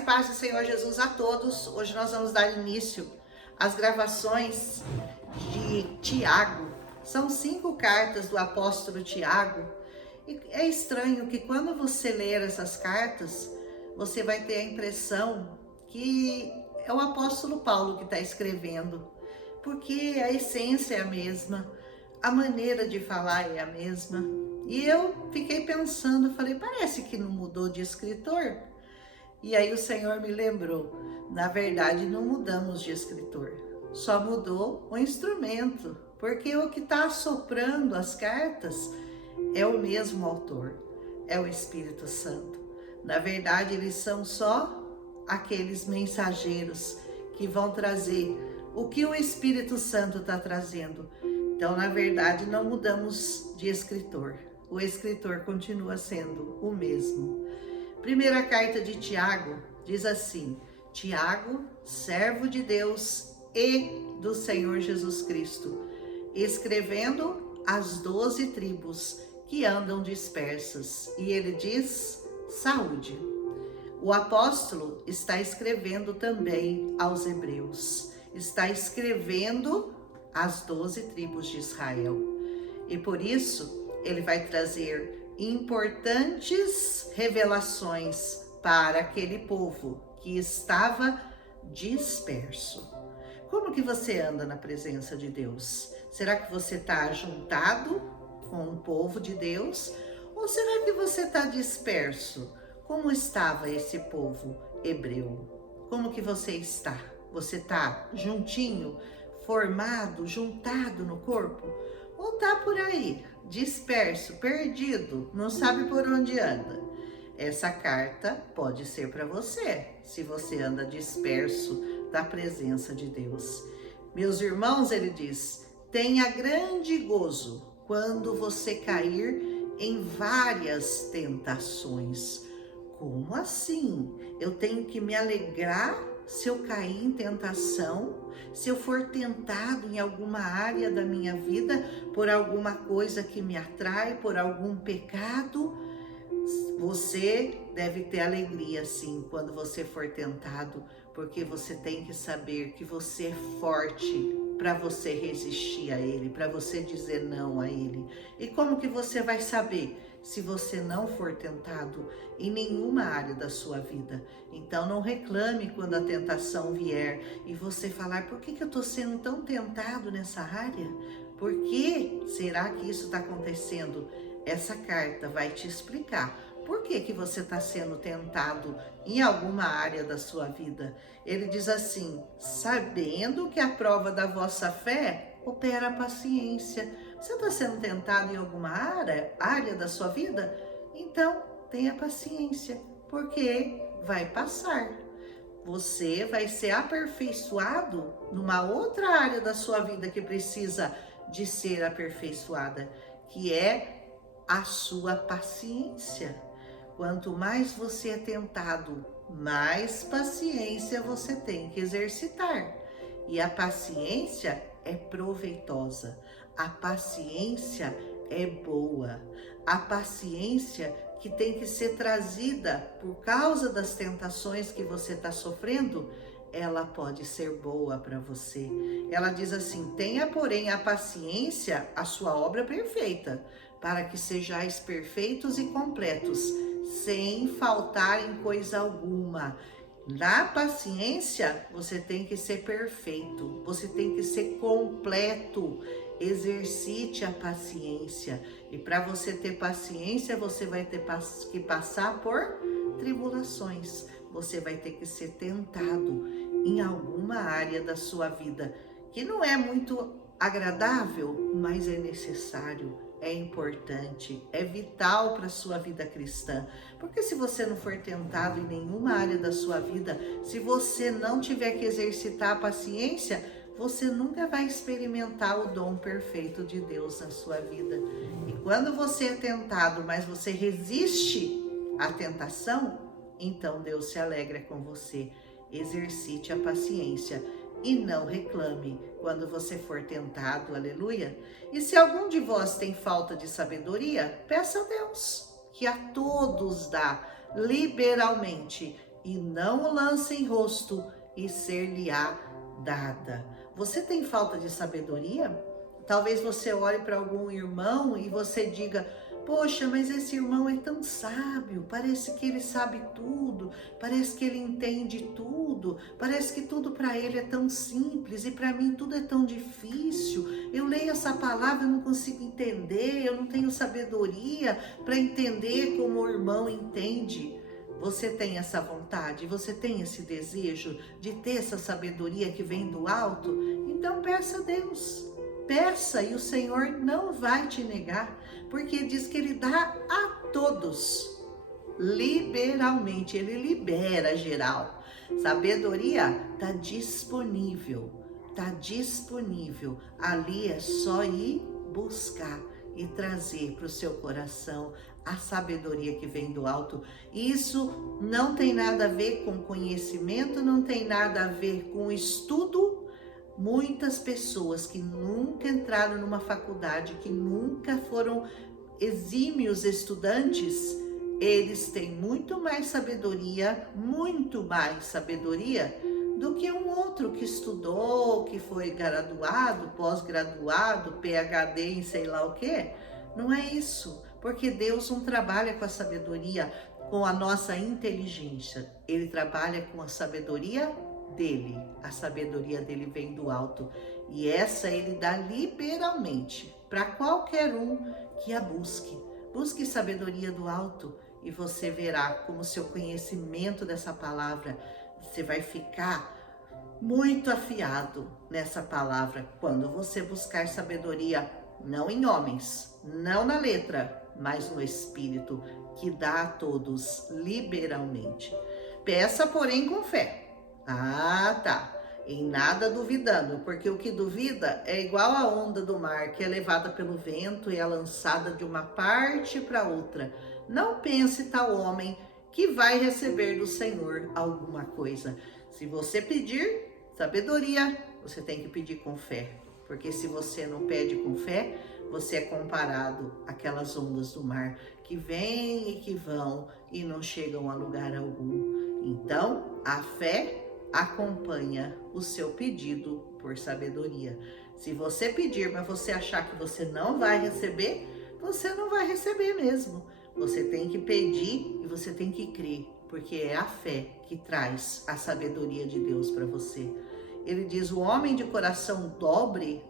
e paz do Senhor Jesus a todos. Hoje nós vamos dar início às gravações de Tiago. São 5 cartas do apóstolo Tiago. E é estranho que quando você ler essas cartas, você vai ter a impressão que é o apóstolo Paulo que está escrevendo, porque a essência é a mesma, a maneira de falar é a mesma. E eu fiquei pensando, falei, parece que não mudou de escritor. E aí o Senhor me lembrou, na verdade não mudamos de escritor, só mudou o instrumento, porque o que está assoprando as cartas é o mesmo autor, é o Espírito Santo. Na verdade eles são só aqueles mensageiros que vão trazer o que o Espírito Santo está trazendo. Então, na verdade, não mudamos de escritor. O escritor continua sendo o mesmo. Primeira carta de Tiago diz assim: Tiago, servo de Deus e do Senhor Jesus Cristo, escrevendo às 12 tribos que andam dispersas. E ele diz: saúde. O apóstolo está escrevendo também aos hebreus, está escrevendo às 12 tribos de Israel. E por isso ele vai trazer importantes revelações para aquele povo que estava disperso. Como que você anda na presença de Deus? Será que você está juntado com o povo de Deus? Ou será que você está disperso? Como estava esse povo hebreu? Como que você está? Você está juntinho, formado, juntado no corpo? Ou está por aí, disperso, perdido, não sabe por onde anda? Essa carta pode ser para você, se você anda disperso da presença de Deus. Meus irmãos, ele diz, tenha grande gozo quando você cair em várias tentações. Como assim? Eu tenho que me alegrar se eu cair em tentação? Se eu for tentado em alguma área da minha vida, por alguma coisa que me atrai, por algum pecado? Você deve ter alegria sim quando você for tentado, porque você tem que saber que você é forte para você resistir a ele, para você dizer não a ele. E como que você vai saber se você não for tentado em nenhuma área da sua vida? Então não reclame quando a tentação vier e você falar, por que eu estou sendo tão tentado nessa área? Por que será que isso está acontecendo? Essa carta vai te explicar por que você está sendo tentado em alguma área da sua vida. Ele diz assim, sabendo que a prova da vossa fé opera a paciência. Você está sendo tentado em alguma área da sua vida? Então, tenha paciência, porque vai passar. Você vai ser aperfeiçoado numa outra área da sua vida que precisa de ser aperfeiçoada, que é a sua paciência. Quanto mais você é tentado, mais paciência você tem que exercitar. E a paciência é proveitosa, a paciência é boa, a paciência que tem que ser trazida por causa das tentações que você está sofrendo, ela pode ser boa para você. Ela diz assim, tenha porém a paciência a sua obra perfeita, para que sejais perfeitos e completos, sem faltar em coisa alguma. Na paciência, você tem que ser perfeito, você tem que ser completo. Exercite a paciência. E para você ter paciência, você vai ter que passar por tribulações. Você vai ter que ser tentado em alguma área da sua vida, que não é muito agradável, mas é necessário. É importante, é vital para a sua vida cristã. Porque se você não for tentado em nenhuma área da sua vida, se você não tiver que exercitar a paciência, você nunca vai experimentar o dom perfeito de Deus na sua vida. E quando você é tentado, mas você resiste à tentação, então Deus se alegra com você. Exercite a paciência e não reclame quando você for tentado, aleluia. E se algum de vós tem falta de sabedoria, peça a Deus, que a todos dá liberalmente e não o lance em rosto, e ser-lhe-á dada. Você tem falta de sabedoria? Talvez você olhe para algum irmão e você diga: poxa, mas esse irmão é tão sábio, parece que ele sabe tudo, parece que ele entende tudo, parece que tudo para ele é tão simples e para mim tudo é tão difícil. Eu leio essa palavra e não consigo entender, eu não tenho sabedoria para entender como o irmão entende. Você tem essa vontade, você tem esse desejo de ter essa sabedoria que vem do alto? Então peça a Deus. Peça e o Senhor não vai te negar, porque diz que Ele dá a todos, liberalmente, Ele libera geral. Sabedoria está disponível, ali é só ir buscar e trazer para o seu coração a sabedoria que vem do alto. Isso não tem nada a ver com conhecimento, não tem nada a ver com estudo. Muitas pessoas que nunca entraram numa faculdade, que nunca foram exímios estudantes, eles têm muito mais sabedoria do que um outro que estudou, que foi graduado, pós-graduado, PhD em sei lá o quê. Não é isso, porque Deus não trabalha com a sabedoria, com a nossa inteligência. Ele trabalha com a sabedoria dele. A sabedoria dele vem do alto. E essa ele dá liberalmente para qualquer um que a busque. Busque sabedoria do alto e você verá como seu conhecimento dessa palavra, você vai ficar muito afiado nessa palavra quando você buscar sabedoria, não em homens, não na letra, mas no Espírito, que dá a todos liberalmente. Peça, porém, com fé. Ah, tá. Em nada duvidando, porque o que duvida é igual a onda do mar, que é levada pelo vento e é lançada de uma parte para outra. Não pense tal homem que vai receber do Senhor alguma coisa. Se você pedir sabedoria, você tem que pedir com fé, porque se você não pede com fé, você é comparado àquelas ondas do mar que vêm e que vão e não chegam a lugar algum. Então, a fé acompanha o seu pedido por sabedoria. Se você pedir, mas você achar que você não vai receber, você não vai receber mesmo. Você tem que pedir e você tem que crer, porque é a fé que traz a sabedoria de Deus para você. Ele diz: o homem de coração dobre,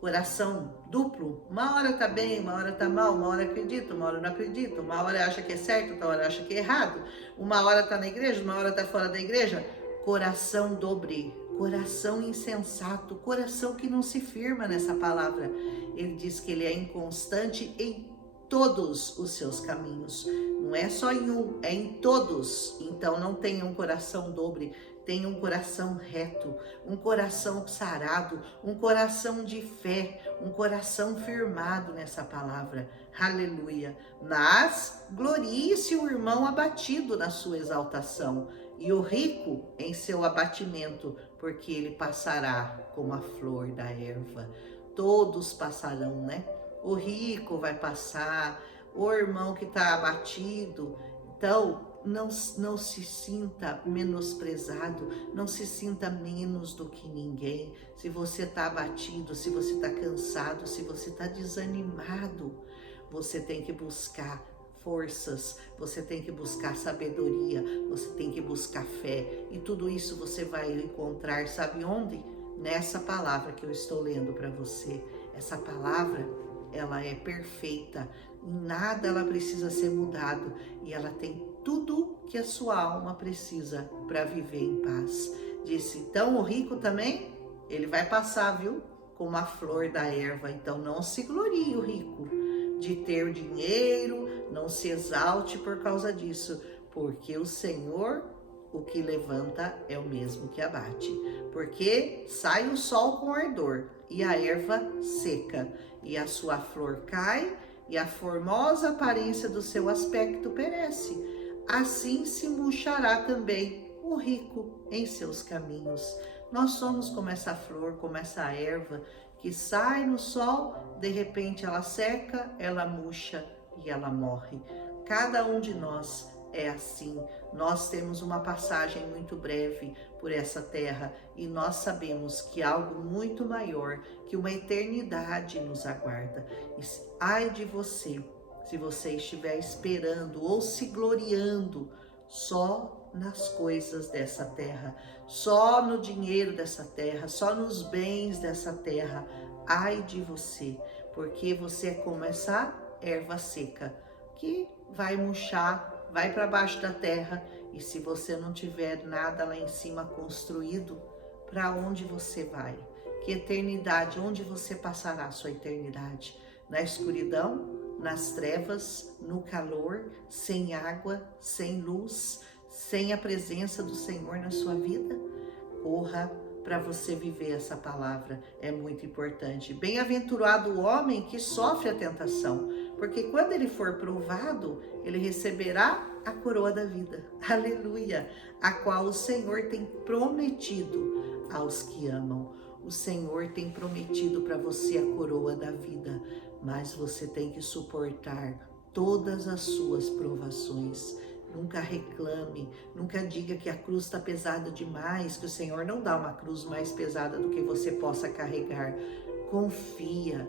coração duplo, uma hora tá bem, uma hora tá mal, uma hora acredita, uma hora não acredita, uma hora acha que é certo, outra hora acha que é errado, uma hora tá na igreja, uma hora tá fora da igreja. Coração dobre, coração insensato, coração que não se firma nessa palavra. Ele diz que ele é inconstante em todos os seus caminhos. Não é só em um, é em todos. Então não tenha um coração dobre, tenha um coração reto, um coração sarado, um coração de fé, um coração firmado nessa palavra. Aleluia. Mas glorie-se o irmão abatido na sua exaltação, e o rico em seu abatimento, porque ele passará como a flor da erva. Todos passarão, né? O rico vai passar, o irmão que está abatido. Então, não se sinta menosprezado, não se sinta menos do que ninguém. Se você está abatido, se você está cansado, se você está desanimado, você tem que buscar forças, você tem que buscar sabedoria, você tem que buscar fé. E tudo isso você vai encontrar, sabe onde? Nessa palavra que eu estou lendo para você. Essa palavra, ela é perfeita, em nada ela precisa ser mudado e ela tem tudo que a sua alma precisa para viver em paz. Disse: então o rico também, ele vai passar, viu? Como a flor da erva. Então não se glorie o rico de ter dinheiro, não se exalte por causa disso, porque o Senhor, o que levanta é o mesmo que abate. Porque sai o sol com ardor e a erva seca, e a sua flor cai, e a formosa aparência do seu aspecto perece. Assim se murchará também o rico em seus caminhos. Nós somos como essa flor, como essa erva que sai no sol, de repente ela seca, ela murcha e ela morre. Cada um de nós é assim. Nós temos uma passagem muito breve por essa terra e nós sabemos que algo muito maior, que uma eternidade nos aguarda. E ai de você, se você estiver esperando ou se gloriando só nas coisas dessa terra, só no dinheiro dessa terra, só nos bens dessa terra. Ai de você, porque você é como essa erva seca que vai murchar, vai para baixo da terra, e se você não tiver nada lá em cima construído, para onde você vai? Que eternidade, onde você passará a sua eternidade? Na escuridão, nas trevas, no calor, sem água, sem luz, sem a presença do Senhor na sua vida? Corra para você viver essa palavra, é muito importante. Bem-aventurado o homem que sofre a tentação, porque quando ele for provado, ele receberá a coroa da vida, aleluia, a qual o Senhor tem prometido aos que amam. O Senhor tem prometido para você a coroa da vida, mas você tem que suportar todas as suas provações. Nunca reclame, nunca diga que a cruz está pesada demais, que o Senhor não dá uma cruz mais pesada do que você possa carregar. Confia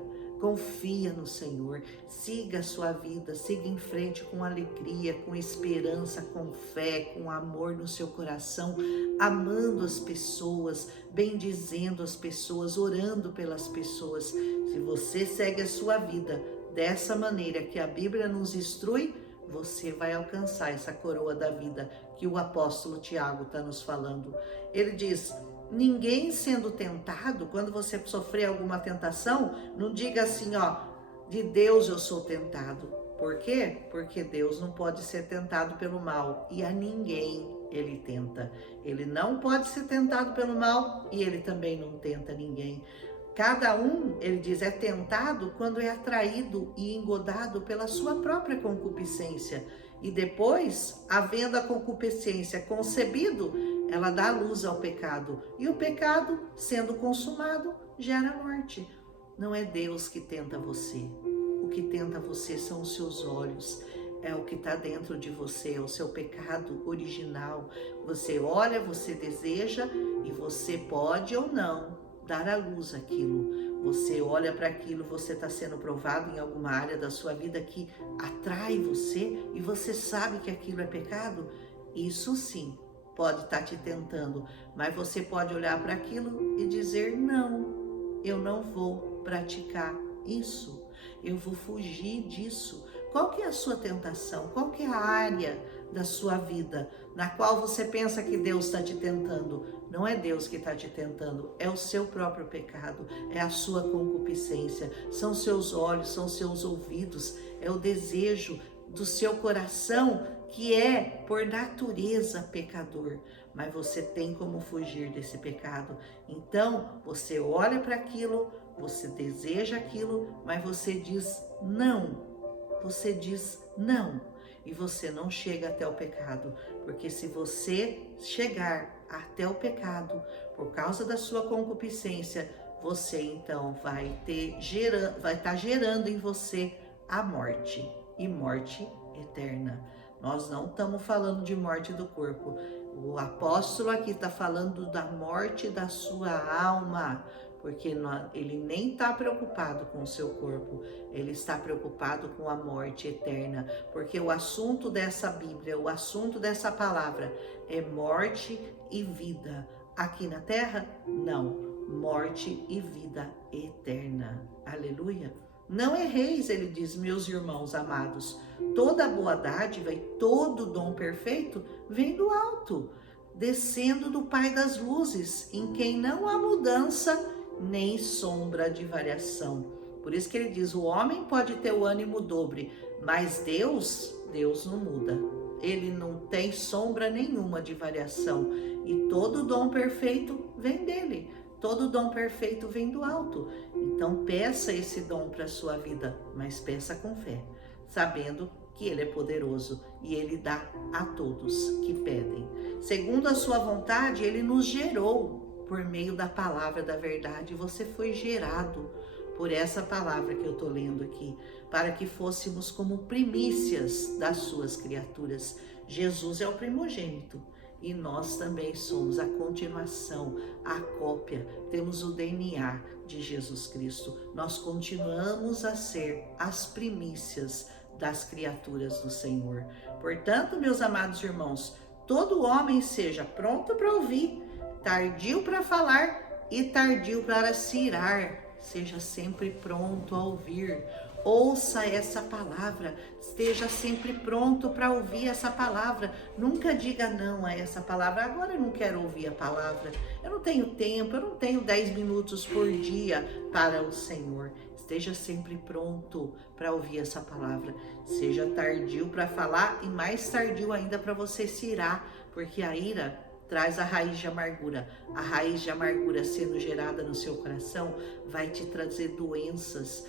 no Senhor, siga a sua vida, siga em frente com alegria, com esperança, com fé, com amor no seu coração, amando as pessoas, bendizendo as pessoas, orando pelas pessoas. Se você segue a sua vida dessa maneira que a Bíblia nos instrui, você vai alcançar essa coroa da vida que o apóstolo Tiago está nos falando. Ele diz: ninguém sendo tentado, quando você sofrer alguma tentação, não diga assim, ó, de Deus eu sou tentado. Por quê? Porque Deus não pode ser tentado pelo mal e a ninguém ele tenta. Ele não pode ser tentado pelo mal e ele também não tenta ninguém. Cada um, ele diz, é tentado quando é atraído e engodado pela sua própria concupiscência. E depois, havendo a concupiscência concebido, ela dá luz ao pecado. E o pecado, sendo consumado, gera morte. Não é Deus que tenta você. O que tenta você são os seus olhos. É o que está dentro de você, é o seu pecado original. Você olha, você deseja e você pode ou não dar à luz aquilo. Você olha para aquilo, você está sendo provado em alguma área da sua vida que atrai você e você sabe que aquilo é pecado. Isso sim pode estar te tentando, mas você pode olhar para aquilo e dizer: não, eu não vou praticar isso, eu vou fugir disso. Qual que é a sua tentação? Qual que é a área da sua vida na qual você pensa que Deus está te tentando? Não é Deus que está te tentando, é o seu próprio pecado, é a sua concupiscência, são seus olhos, são seus ouvidos, é o desejo do seu coração que é por natureza pecador, mas você tem como fugir desse pecado. Então você olha para aquilo, você deseja aquilo, mas você diz não. Você diz não e você não chega até o pecado, porque se você chegar até o pecado por causa da sua concupiscência, você então vai estar gerando em você a morte e morte eterna. Nós não estamos falando de morte do corpo. O apóstolo aqui está falando da morte da sua alma, porque ele nem está preocupado com o seu corpo, ele está preocupado com a morte eterna, porque o assunto dessa Bíblia, o assunto dessa palavra é morte e vida. Aqui na terra, não, morte e vida eterna. Aleluia! Não erreis, ele diz, meus irmãos amados, toda boa dádiva e todo dom perfeito vem do alto, descendo do Pai das luzes, em quem não há mudança nem sombra de variação. Por isso que ele diz, o homem pode ter o ânimo dobre, mas Deus não muda. Ele não tem sombra nenhuma de variação. E todo dom perfeito vem dele. Todo dom perfeito vem do alto. Então peça esse dom para a sua vida, mas peça com fé, sabendo que ele é poderoso e ele dá a todos que pedem. Segundo a sua vontade, ele nos gerou por meio da palavra da verdade. Você foi gerado por essa palavra que eu estou lendo aqui, para que fôssemos como primícias das suas criaturas. Jesus é o primogênito e nós também somos a continuação, a cópia, temos o DNA de Jesus Cristo. Nós continuamos a ser as primícias das criaturas do Senhor. Portanto, meus amados irmãos, todo homem seja pronto para ouvir, tardio para falar e tardio para se irar. Seja sempre pronto a ouvir. Ouça essa palavra, esteja sempre pronto para ouvir essa palavra. Nunca diga não a essa palavra. Agora eu não quero ouvir a palavra. Eu não tenho tempo, eu não tenho 10 minutos por dia para o Senhor. Esteja sempre pronto para ouvir essa palavra. Seja tardio para falar e mais tardio ainda para você se irar, porque a ira traz a raiz de amargura. A raiz de amargura sendo gerada no seu coração vai te trazer doenças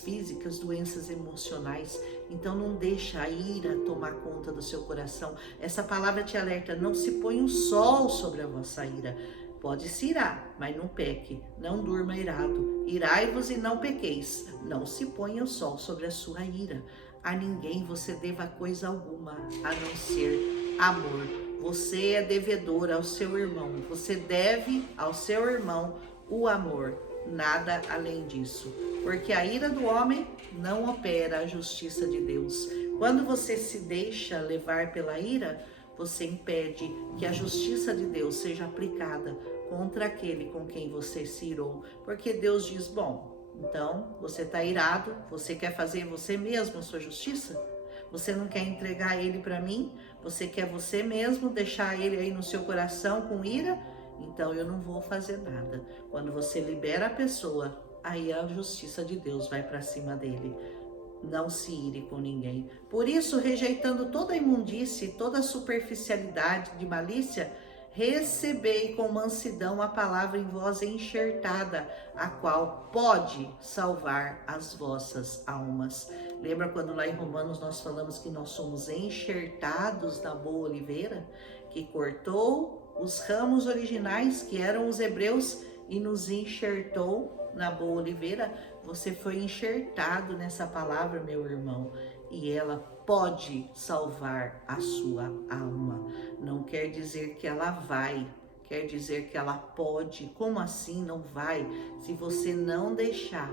físicas, doenças emocionais. Então não deixa a ira tomar conta do seu coração. Essa palavra te alerta, não se põe o sol sobre a vossa ira. Pode se irar, mas não peque, não durma irado. Irai-vos e não pequeis, não se ponha o sol sobre a sua ira. A ninguém você deva coisa alguma, a não ser amor. Você é devedor ao seu irmão, você deve ao seu irmão o amor, nada além disso. Porque a ira do homem não opera a justiça de Deus. Quando você se deixa levar pela ira, você impede que a justiça de Deus seja aplicada contra aquele com quem você se irou. Porque Deus diz, bom, então você está irado, você quer fazer você mesmo a sua justiça? Você não quer entregar ele para mim? Você quer você mesmo deixar ele aí no seu coração com ira? Então eu não vou fazer nada. Quando você libera a pessoa, aí a justiça de Deus vai para cima dele. Não se ire com ninguém. Por isso, rejeitando toda a imundície, toda a superficialidade de malícia, recebei com mansidão a palavra em vós enxertada, a qual pode salvar as vossas almas. Lembra quando lá em Romanos nós falamos que nós somos enxertados na boa oliveira, que cortou os ramos originais, que eram os hebreus, e nos enxertou na boa oliveira? Você foi enxertado nessa palavra, meu irmão, e ela pode salvar a sua alma. Não quer dizer que ela vai, quer dizer que ela pode. Como assim não vai? Se você não deixar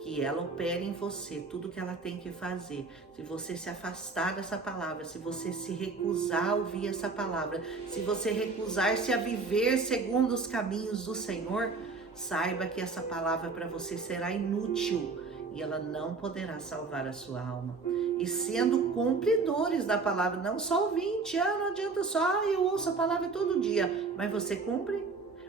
que ela opere em você tudo que ela tem que fazer, se você se afastar dessa palavra, se você se recusar a ouvir essa palavra, se você recusar-se a viver segundo os caminhos do Senhor, saiba que essa palavra para você será inútil e ela não poderá salvar a sua alma. E sendo cumpridores da palavra, não só ouvinte, não adianta só, eu ouço a palavra todo dia, mas você cumpre?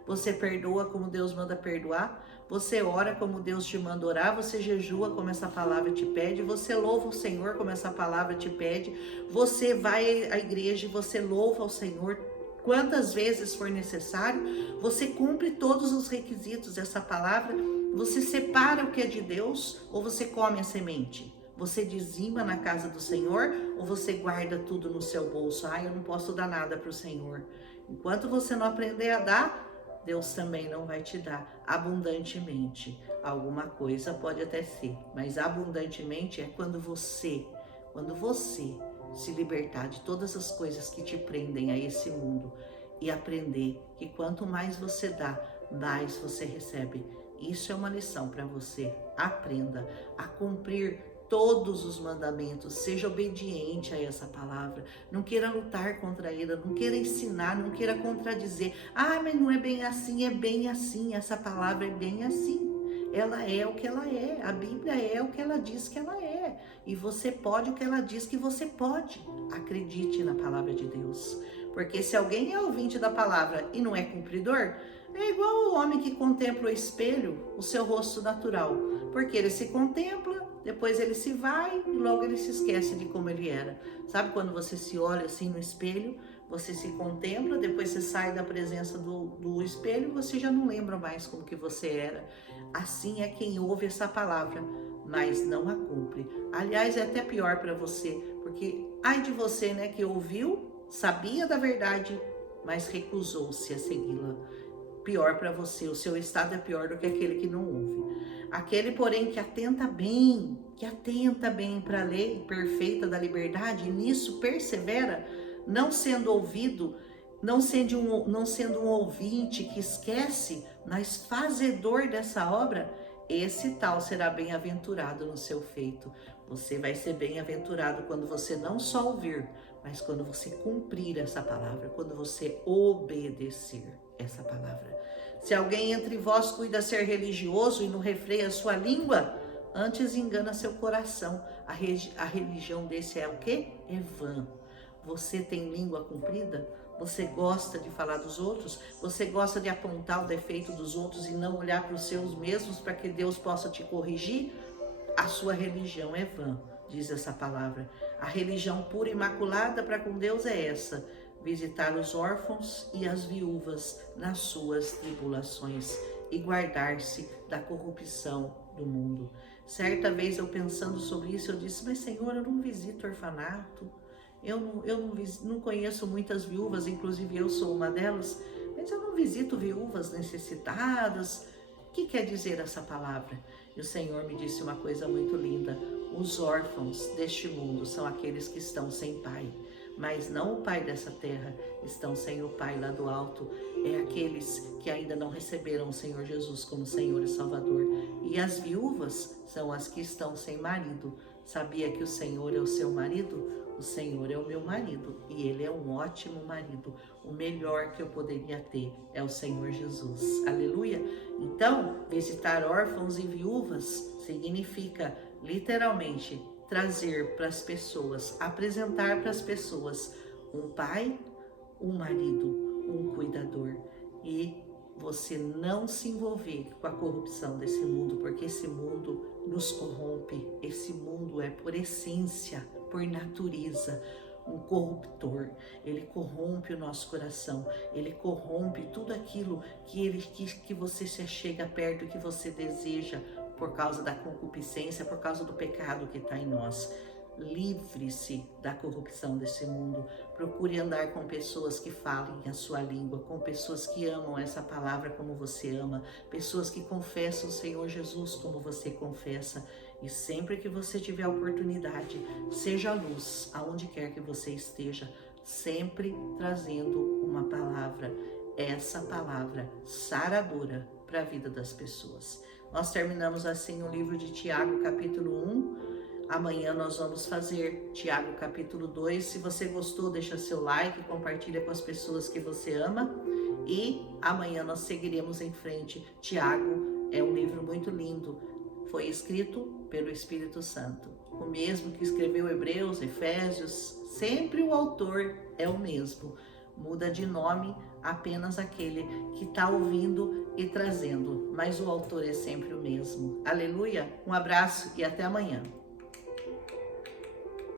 Você perdoa como Deus manda perdoar? Você ora como Deus te manda orar? Você jejua como essa palavra te pede? Você louva o Senhor como essa palavra te pede? Você vai à igreja e você louva ao Senhor quantas vezes for necessário? Você cumpre todos os requisitos dessa palavra? Você separa o que é de Deus ou você come a semente? Você dizima na casa do Senhor ou você guarda tudo no seu bolso? Eu não posso dar nada para o Senhor. Enquanto você não aprender a dar, Deus também não vai te dar abundantemente. Alguma coisa pode até ser, mas abundantemente é quando você se libertar de todas as coisas que te prendem a esse mundo e aprender que quanto mais você dá, mais você recebe. Isso é uma lição para você. Aprenda a cumprir todos os mandamentos, seja obediente a essa palavra, não queira lutar contra ela, não queira ensinar, não queira contradizer, mas não é bem assim, essa palavra é bem assim, ela é o que ela é, a Bíblia é o que ela diz que ela é, e você pode o que ela diz que você pode. Acredite na palavra de Deus, porque se alguém é ouvinte da palavra e não é cumpridor, é igual o homem que contempla o espelho, o seu rosto natural, porque ele se contempla, depois ele se vai e logo ele se esquece de como ele era. Sabe quando você se olha assim no espelho, você se contempla, depois você sai da presença do espelho, você já não lembra mais como que você era. Assim é quem ouve essa palavra, mas não a cumpre. Aliás, é até pior para você, porque ai de você, né, que ouviu, sabia da verdade, mas recusou-se a segui-la. Pior para você, o seu estado é pior do que aquele que não ouve. Aquele, porém, que atenta bem para a lei perfeita da liberdade e nisso persevera, não sendo ouvido, não sendo um ouvinte que esquece, mas fazedor dessa obra, esse tal será bem-aventurado no seu feito. Você vai ser bem-aventurado quando você não só ouvir, mas quando você cumprir essa palavra, quando você obedecer essa palavra. Se alguém entre vós cuida ser religioso e não refreia sua língua, antes engana seu coração. A religião desse é o quê? É vã. Você tem língua comprida? Você gosta de falar dos outros? Você gosta de apontar o defeito dos outros e não olhar para os seus mesmos para que Deus possa te corrigir? A sua religião é vã, diz essa palavra. A religião pura e imaculada para com Deus é essa: visitar os órfãos e as viúvas nas suas tribulações e guardar-se da corrupção do mundo. Certa vez eu pensando sobre isso, eu disse, mas Senhor, eu não visito orfanato, eu não conheço muitas viúvas, inclusive eu sou uma delas, mas eu não visito viúvas necessitadas. O que quer dizer essa palavra? E o Senhor me disse uma coisa muito linda: os órfãos deste mundo são aqueles que estão sem pai, mas não o pai dessa terra, estão sem o pai lá do alto. É aqueles que ainda não receberam o Senhor Jesus como Senhor e Salvador. E as viúvas são as que estão sem marido. Sabia que o Senhor é o seu marido? O Senhor é o meu marido e Ele é um ótimo marido. O melhor que eu poderia ter é o Senhor Jesus. Aleluia! Então, visitar órfãos e viúvas significa, literalmente, trazer para as pessoas, apresentar para as pessoas um pai, um marido, um cuidador. E você não se envolver com a corrupção desse mundo, porque esse mundo nos corrompe. Esse mundo é por essência, por natureza, um corruptor. Ele corrompe o nosso coração, ele corrompe tudo aquilo que você se chega perto, que você deseja, por causa da concupiscência, por causa do pecado que está em nós. Livre-se da corrupção desse mundo. Procure andar com pessoas que falem a sua língua, com pessoas que amam essa palavra como você ama, pessoas que confessam o Senhor Jesus como você confessa. E sempre que você tiver a oportunidade, seja luz aonde quer que você esteja, sempre trazendo uma palavra, essa palavra saradora para a vida das pessoas. Nós terminamos assim o livro de Tiago, capítulo 1. Amanhã nós vamos fazer Tiago, capítulo 2. Se você gostou, deixa seu like, compartilha com as pessoas que você ama. E amanhã nós seguiremos em frente. Tiago é um livro muito lindo. Foi escrito pelo Espírito Santo. O mesmo que escreveu Hebreus, Efésios, sempre o autor é o mesmo. Muda de nome apenas aquele que está ouvindo e trazendo, mas o autor é sempre o mesmo. Aleluia! Um abraço e até amanhã.